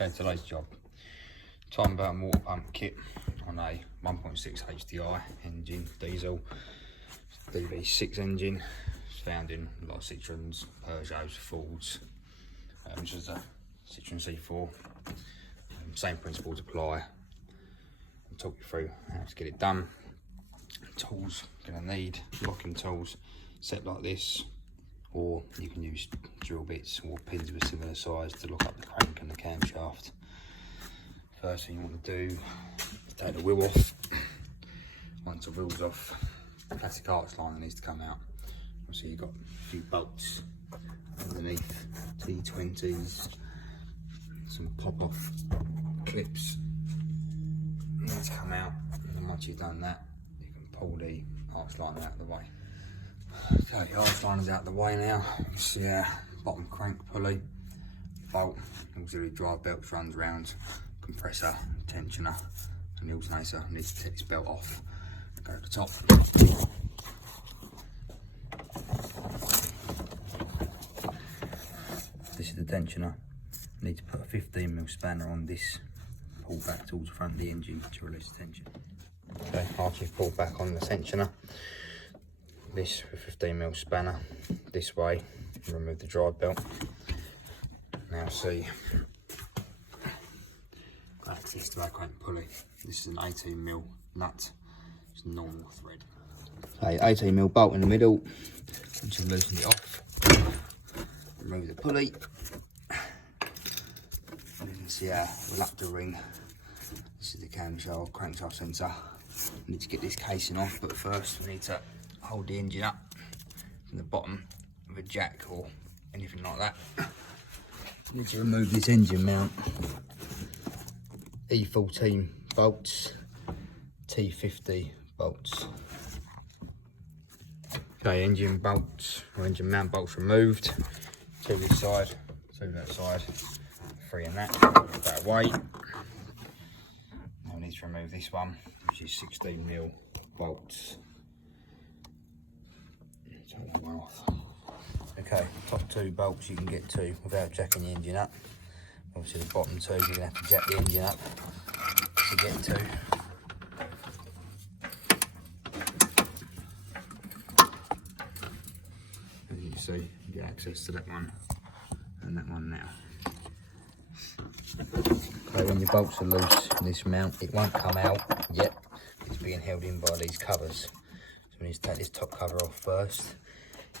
Okay, today's job. Time belt and water pump kit on a 1.6 HDI engine, diesel, DV6 engine. It's found in a lot of Citroens, Peugeots, Fords. This is a Citroen C4. Same principles apply. I'll talk you through how to get it done. Tools you're going to need, locking tools set like this, or you can use drill bits or pins of a similar size to lock up the crank and the camshaft. First thing you want to do is take the wheel off. Once the wheel's off, the plastic arch liner needs to come out. Obviously you've got a few bolts underneath, T20s, some pop-off clips need to come out, and then once you've done that, you can pull the arch liner out of the way. Okay, the arch liner's out of the way now. You can see our bottom crank pulley, bolt, auxiliary drive belts runs round, compressor, tensioner, and the alternator needs to take this belt off and go to the top. This is the tensioner. You need to put a 15mm spanner on this, pull back towards the front of the engine to release the tension. Okay, after you've pulled back on the tensioner, this with 15mm spanner this way, and remove the drive belt. Now see, got access to our crank pulley. This is an 18mm nut, it's normal thread. Okay, 18mm bolt in the middle. Once you've loosened it off, remove the pulley. And you can see our reluctor ring. This is the camshaft, crankshaft sensor. We need to get this casing off, but first we need to hold the engine up from the bottom with a jack or anything like that. We need to remove this engine mount. E14 bolts, T50 bolts. Okay, engine bolts or engine mount bolts removed. Two this side, two that side, three in that. Put that away. Now we need to remove this one, which is 16mm bolts. Take that one off. Okay, top two bolts you can get to without jacking the engine up. Obviously the bottom two you're going to have to jack the engine up to get to. As you can see, you get access to that one and that one now. Okay, when your bolts are loose in this mount, it won't come out yet. It's being held in by these covers. So we need to take this top cover off first.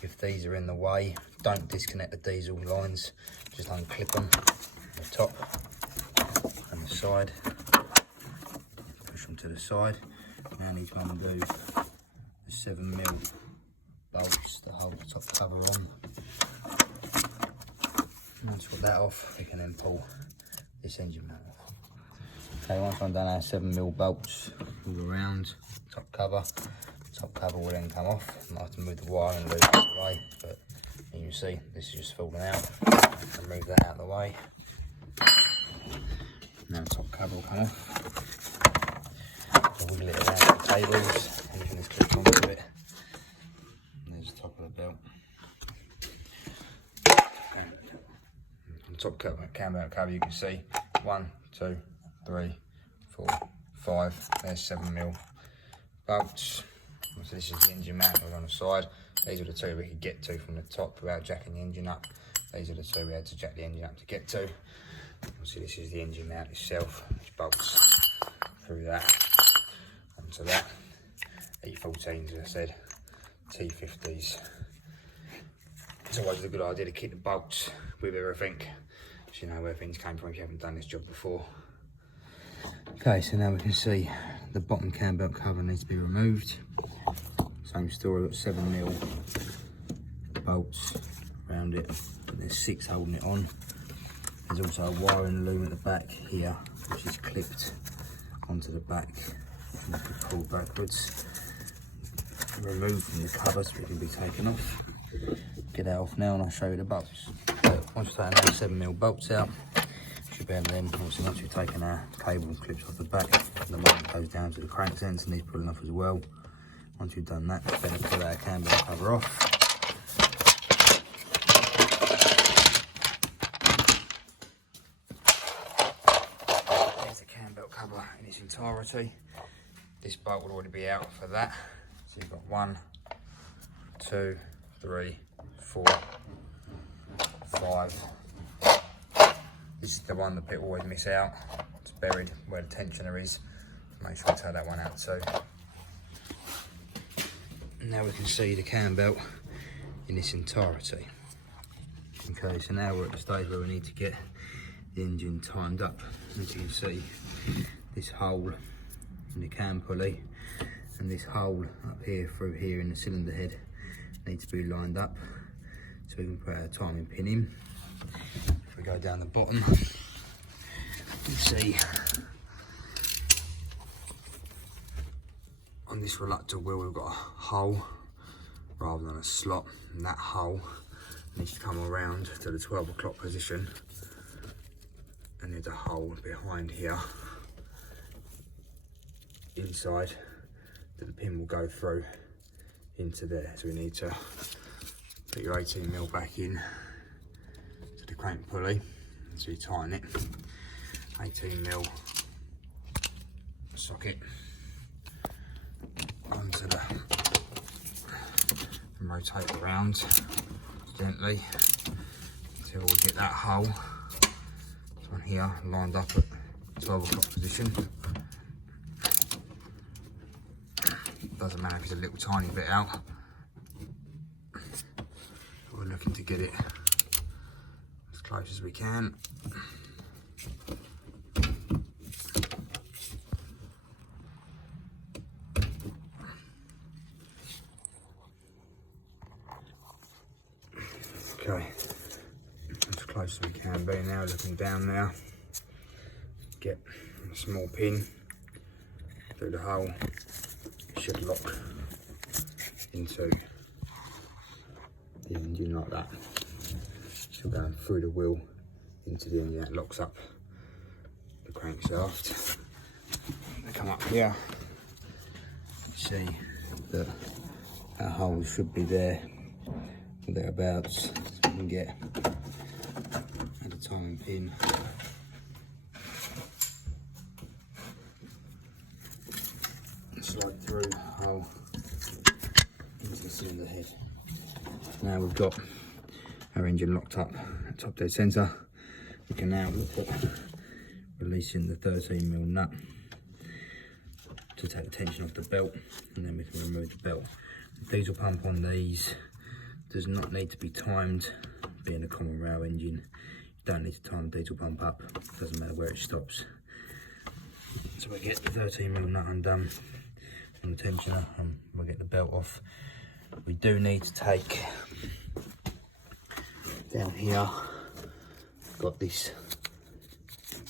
If these are in the way, don't disconnect the diesel lines, just unclip them, the top and the side, push them to the side. Now I need to undo the 7mm bolts that hold the top cover on. Once we've got that off, we can then pull this engine mount off. Okay, once I've done our 7mm bolts all around top cover will then come off. I might have to move the wire and loop it away, but you can see this is just falling out. And move that out of the way. Now the top cover will come off. I'll wiggle it around the tables, anything that's clipped onto it. And there's the top of the belt. And on the top camber cover you can see 1, 2, 3, 4, 5. There's 7mm bolts. So this is the engine mount on the side. These are the two we could get to from the top without jacking the engine up. These are the two we had to jack the engine up to get to. Obviously this is the engine mount itself, which bolts through that onto that. E14s, as I said, T50s. It's always a good idea to keep the bolts with everything, so you know where things came from if you haven't done this job before. Okay, so now we can see the bottom cam belt cover needs to be removed. Same story, we've got 7mm bolts around it. There's 6 holding it on. There's also a wiring loom at the back here, which is clipped onto the back and can be pulled backwards. Removed from the cover so it can be taken off. Get that off now and I'll show you the bolts. So once we've taken our 7mm bolts out, should be able to then, obviously once we've taken our cable and clips off the back, the motor goes down to the crank sense and needs pulling off as well. Once we've done that, we're going to pull our camber cover off. its entirety. This bolt will already be out for that. So you've got 1, 2, 3, 4, 5. This is the one that people always miss out. It's buried where the tensioner is. Make sure to take that one out too. Now we can see the cam belt in its entirety. Okay, so now we're at the stage where we need to get the engine timed up. As you can see, this hole in the cam pulley and this hole up here through here in the cylinder head needs to be lined up so we can put our timing pin in. If we go down the bottom, you can see on this reluctor wheel we've got a hole rather than a slot, and that hole needs to come around to the 12 o'clock position, and there's a hole behind here inside that the pin will go through into there. So we need to put your 18mm back in to the crank pulley, so you tighten it, 18mm socket onto the, and rotate around gently until we get that hole on here lined up at 12 o'clock position. Doesn't matter if it's a little tiny bit out. We're looking to get it as close as we can. Okay, as close as we can be now, looking down now. Get a small pin through the hole. It should lock into the engine like that. So going through the wheel into the engine, that locks up the crankshaft. They come up here, see that our hole should be there or thereabouts, so we can get the timing pin and slide through the hole into the cylinder head. Now we've got our engine locked up at top dead centre, we can now look at releasing the 13mm nut to take the tension off the belt, and then we can remove the belt. The diesel pump on these does not need to be timed. Being a common rail engine, you don't need to time the diesel pump up, doesn't matter where it stops. So we get the 13mm nut undone on the tensioner and we'll get the belt off. We do need to take down here, got this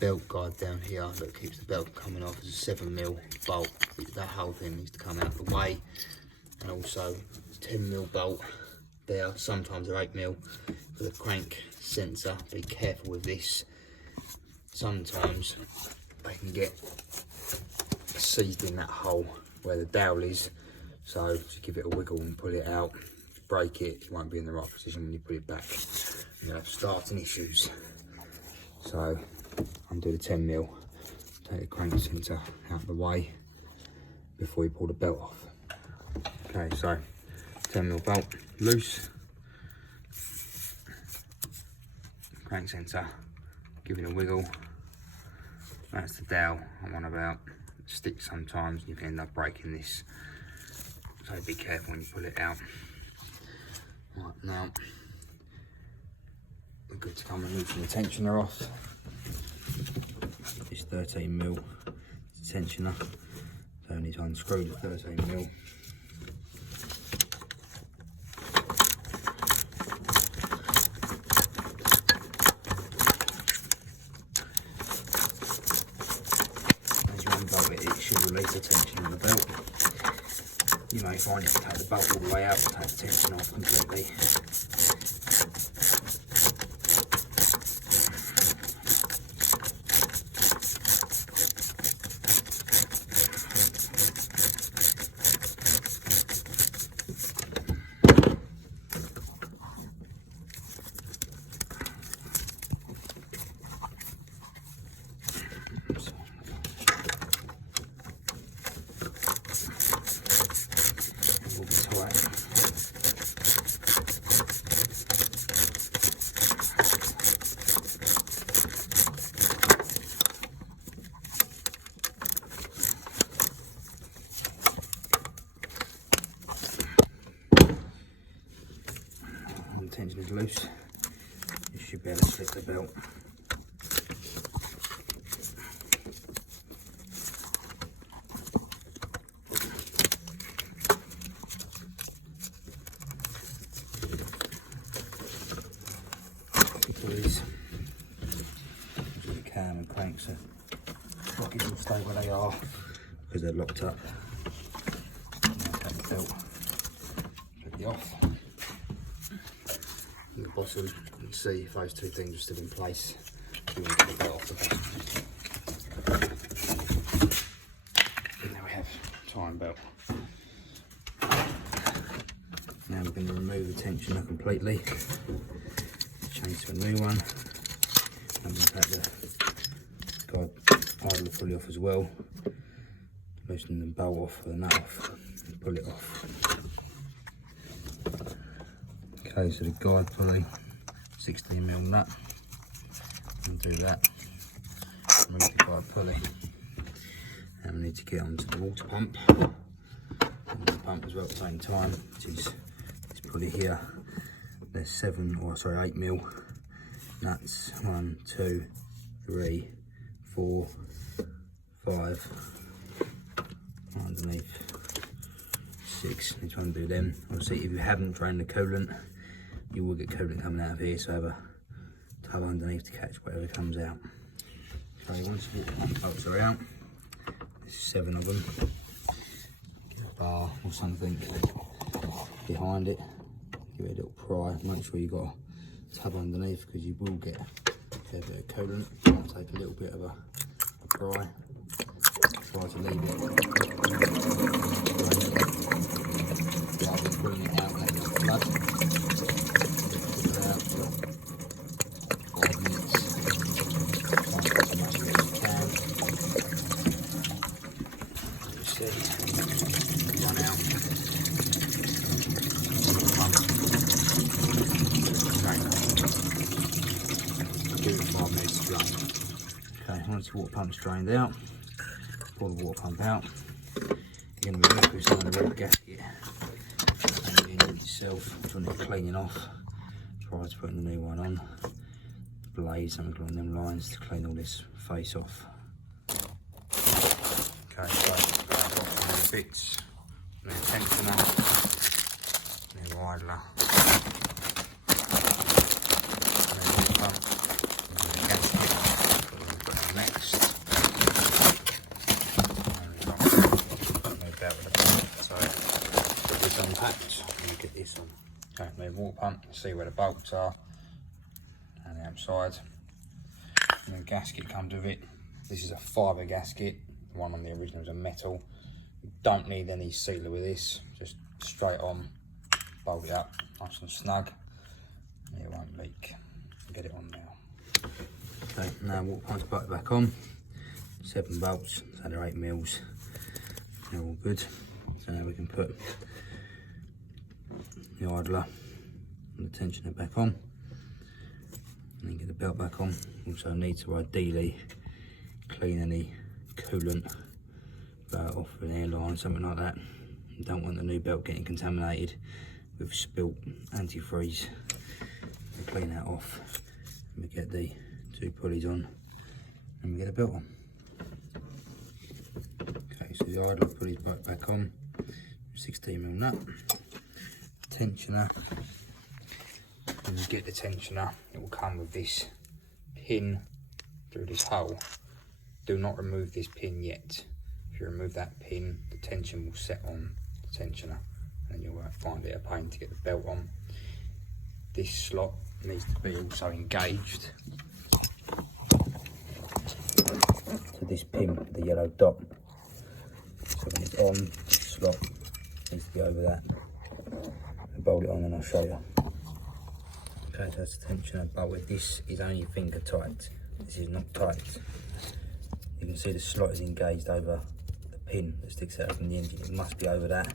belt guide down here that keeps the belt coming off. As a 7mm bolt, that whole thing needs to come out of the way, and also 10mm bolt there, sometimes they're 8mm for the crank sensor. Be careful with this, sometimes they can get seized in that hole where the dowel is, so just give it a wiggle and pull it out. Break it, it won't be in the right position when you put it back. You'll have starting issues. So undo the 10mm, take the crank sensor out of the way before you pull the belt off. Okay, so 10mm bolt loose, crank sensor, give it a wiggle. That's the dowel I'm on about. It sticks sometimes and you can end up breaking this, so be careful when you pull it out. Right, now we're good to come and loosen the tensioner off. This 13mm tensioner, so I need to unscrew the 13mm. As you unbolt it, it should release the tension on the belt. You may find if you take the bolt all the way out, to take the tension off completely. the belt. Pulleys. The cam and cranks are sprockets will stay where they are because they're locked up. Take the belt completely off. At the bottom, you can see if those two things are still in place. You want to get the belt off the bottom. And there we have time belt. Now we're going to remove the tensioner completely. Change to a new one. And we'll take the guide idler fully off as well. Loosen the bolt off, the nut off, and pull it off. Okay, so the guide pulley, 16mm nut. And do that. Remove the guide pulley. And we need to get onto the water pump. And the pump as well at the same time, which is this pulley here. There's 8mm nuts. 1, 2, 3, 4, 5. Underneath 6. Need to undo them. Obviously, if you haven't drained the coolant, you will get coolant coming out of here. So have a tub underneath to catch whatever comes out. Okay, once the water pump bolts are out, there's 7 of them. Get a bar or something behind it. Give it a little pry. Make sure you've got a tub underneath because you will get a fair bit of coolant. I'll take a little bit of a pry. Try to leave it. Rather than pulling it out and letting it flood. Pull it out for 5 minutes. Try and get as much of it as you can. As you see, run out. Give it 5 minutes to run. Okay, once the water pump's drained out, pull the water pump out. You're going to remove some of the red gasket and the engine itself, which will need cleaning off prior to putting the new one on. Blades, something along them lines to clean all this face off. Okay, so I've got some bits, new tensioner, new idler, new water pump, new gasket, what we'll put on next. Unpacked and we get this on. Okay, move water pump, see where the bolts are and the outside. And the gasket comes with it. This is a fibre gasket, the one on the original is a metal. You don't need any sealer with this, just straight on, bolt it up, nice and snug, and it won't leak. Get it on now. Okay, now water pump's bolted back on. 7 bolts, so they're 8mm. They're all good. So now we can put the idler and the tensioner back on and then get the belt back on. Also need to ideally clean any coolant off an airline, something like that. You don't want the new belt getting contaminated with spilt antifreeze. We clean that off and we get the 2 pulleys on and we get the belt on. Okay, so the idler pulley's back on, 16mm nut. Tensioner, when you get the tensioner, it will come with this pin through this hole. Do not remove this pin yet. If you remove that pin, the tension will set on the tensioner and you'll find it a pain to get the belt on. This slot needs to be also engaged to this pin with the yellow dot. So when it's on, the slot needs to be over that. Bolt it on and I'll show you. Okay, so that's the tensioner bolted. This is only finger tight. This is not tight. You can see the slot is engaged over the pin that sticks out from the engine. It must be over that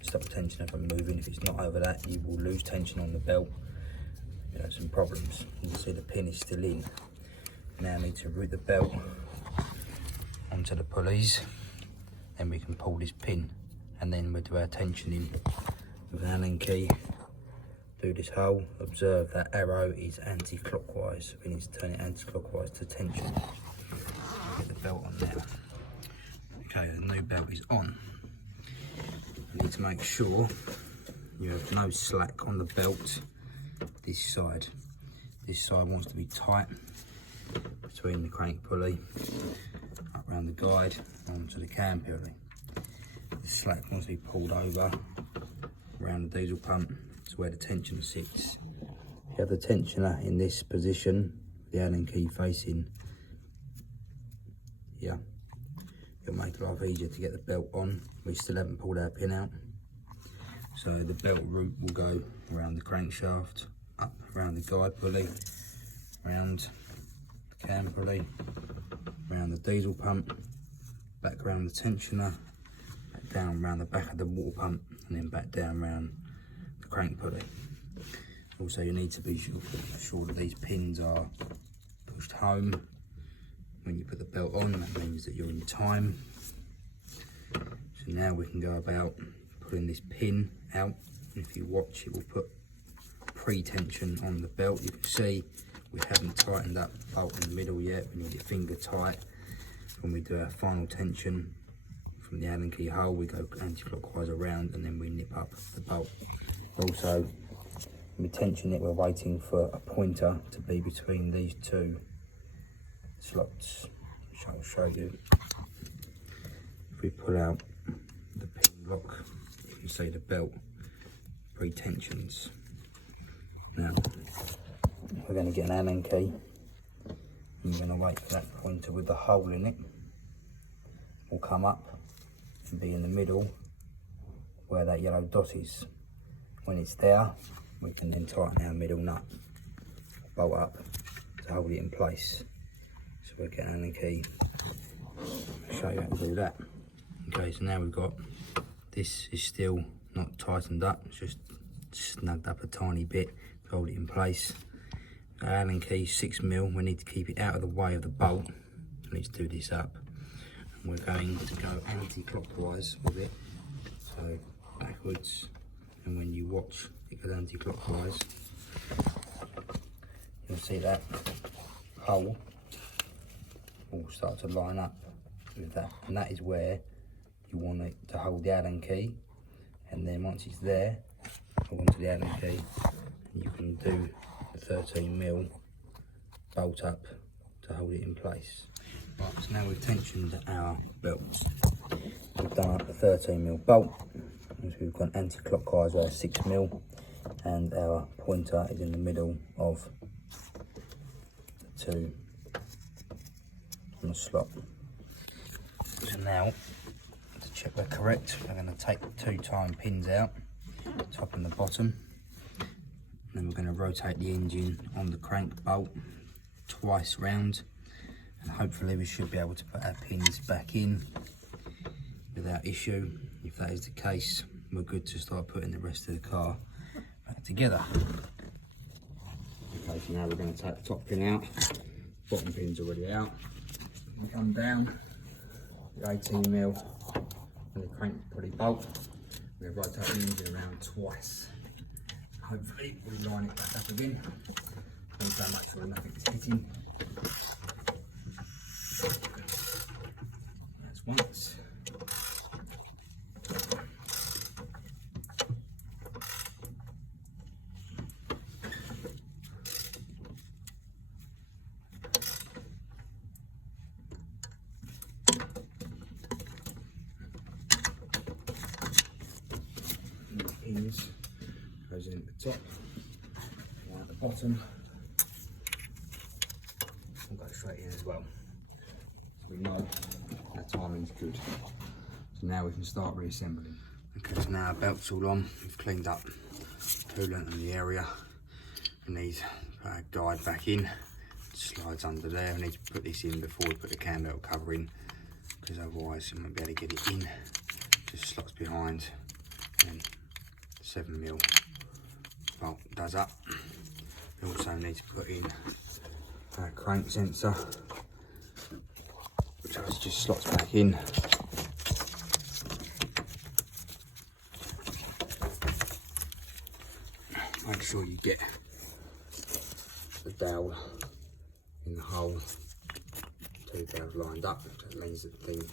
to stop the tensioner from moving. If it's not over that, you will lose tension on the belt. You have some problems. You can see the pin is still in. Now I need to route the belt onto the pulleys. Then we can pull this pin and then we'll do our tensioning with an Allen key do this hole. Observe that arrow is anti-clockwise. We need to turn it anti-clockwise to tension. Get the belt on now. Okay, the new belt is on. You need to make sure you have no slack on the belt this side. This side wants to be tight between the crank pulley, up around the guide, onto the cam pulley. The slack wants to be pulled over around the diesel pump to where the tensioner sits. You have the tensioner in this position, the Allen key facing here. It'll make it a lot easier to get the belt on. We still haven't pulled our pin out. So the belt route will go around the crankshaft, up around the guide pulley, around the cam pulley, around the diesel pump, back around the tensioner, back down around the back of the water pump, and then back down around the crank pulley. Also, you need to be sure that these pins are pushed home when you put the belt on. That means that you're in time. So now we can go about pulling this pin out. If you watch, it will put pre-tension on the belt. You can see we haven't tightened up the bolt in the middle yet. We need your finger tight. When we do our final tension from the Allen key hole, we go anti-clockwise around and then we nip up the bolt. Also, when we tension it, we're waiting for a pointer to be between these two slots, which I'll show you. If we pull out the pin lock, you can see the belt pre-tensions. Now, we're going to get an Allen key, and we're going to wait for that pointer with the hole in it. Will come up and be in the middle where that yellow dot is. When it's there, we can then tighten our middle nut, bolt up to hold it in place. So we'll get an Allen key, show you how to do that. Okay, so now we've got, this is still not tightened up, it's just snugged up a tiny bit to hold it in place. Our Allen key 6mm, we need to keep it out of the way of the bolt. Let's do this up. And we're going to go anti-clockwise with it, so backwards, and when you watch it goes anti-clockwise, you'll see that hole will start to line up with that, and that is where you want it to hold the Allen key. And then once it's there, hold onto the Allen key, and you can do the 13mm bolt up to hold it in place. Right, so now we've tensioned our belts. We've done up the 13mm bolt, as we've gone anti-clockwise with our 6mm, and our pointer is in the middle of the two on the slot. So now, to check we're correct, we're going to take the 2-time pins out, top and the bottom. Then we're going to rotate the engine on the crank bolt twice round, and hopefully we should be able to put our pins back in without issue. If that is the case, we're good to start putting the rest of the car back together. Okay, so now we're going to take the top pin out, bottom pin's already out. We come down the 18mm and the crank pulley bolt. We're going to rotate the engine around twice. Hopefully we line it back up again. Don't so much so nothing's hitting. That's once. And the pins goes in at the top, and at the bottom. We'll go straight in as well. So we know our timing's good. So now we can start reassembling. Okay, so now our belt's all on. We've cleaned up coolant in the area. We need to put our guide back in. It slides under there. We need to put this in before we put the cam belt cover in, because otherwise we won't be able to get it in. Just slots behind, and 7mm bolt does up. We also need to put in our crank sensor, which just slots back in. Make sure you get the dowel in the hole, 2 dowels lined up, that means that the thing is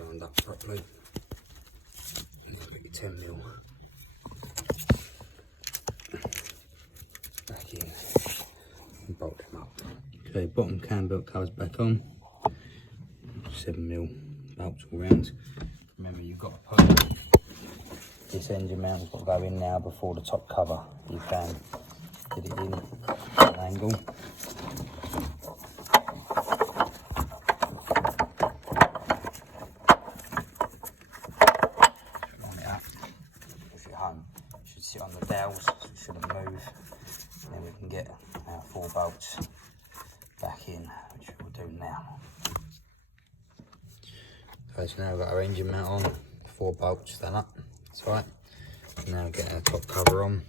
lined up properly. And then put your 10mm back in and bolt them up. Okay, bottom cam belt covers back on, 7mm bolts all round. Remember, you've got to put this engine mount has got to go in now before the top cover. You can get it in at an angle. Line it up. If you're home, it should sit on the dowels, so it shouldn't move. And then we can get our 4 bolts back in, which we'll do now. Okay, so now we've got our engine mount on, 4 bolts done up. That's right. Now get our top cover on.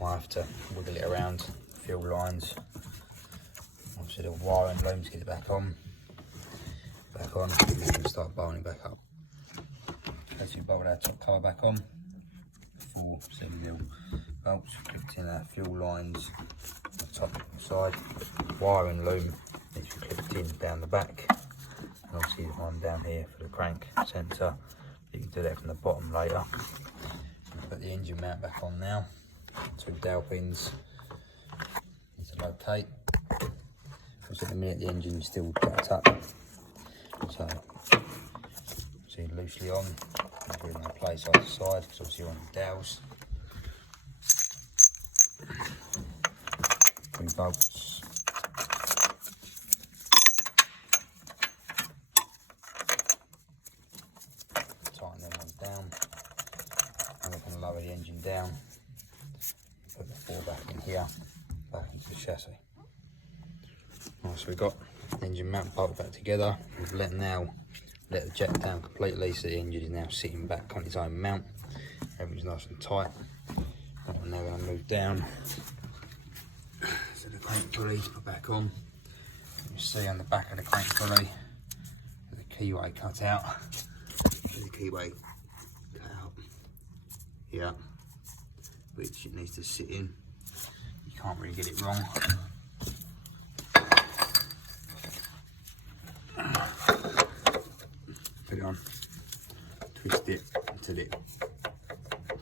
I'll have to wiggle it around, fuel lines. Obviously the wiring looms, get it back on, and then we start bolting back up. As we bolt our top cover back on, 4 7mm bolts clipped in our fuel lines on the top side. Wiring loom is clipped in down the back, and obviously there's one down here for the crank sensor. You can do that from the bottom later. Put the engine mount back on now. 2 dowel pins to locate. Because at the minute the engine is still jacked up, so see loosely on. Put it in place side to side because obviously you're on the dowels. 3 bolts. Tighten them ones down. And we're going to lower the engine down. Put the 4 back in here, back into the chassis. Right, so we've got the engine mount bolted back together. We've let the jet down completely, so the engine is now sitting back on its own mount. Everything's nice and tight. Right, we're now going to move down. So the crank pulley is put back on. You see on the back of the crank pulley, there's a keyway cut out. There's a keyway cut out here, which it needs to sit in. You can't really get it wrong. Put it on, twist it until it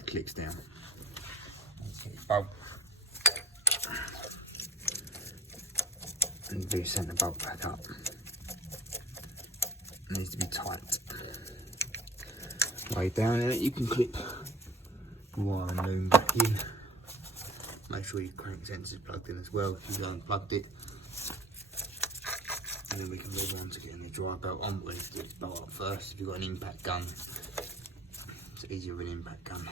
clicks down. Let's get your bolt and loosen the bolt back up. It needs to be tight. Way down in it, you can clip the wire and loom back in. Make sure your crank sensor is plugged in as well if you unplugged it. And then we can move on to getting the dry belt on, but we need to get this bolt up first. If you've got an impact gun, it's easier with an impact gun.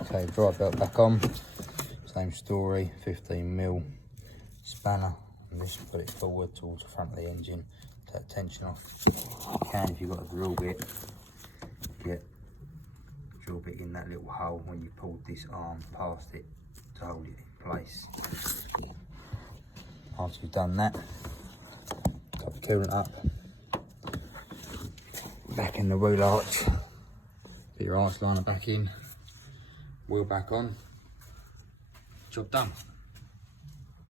Okay, dry belt back on. Same story, 15mm spanner. And just put it forward towards the front of the engine. Take the tension off. You can, if you've got a drill bit, get a drill bit in that little hole when you pulled this arm past it to hold it in place. After you've done that, cut the coolant up, back in the wheel arch, put your arch liner back in, wheel back on, job done.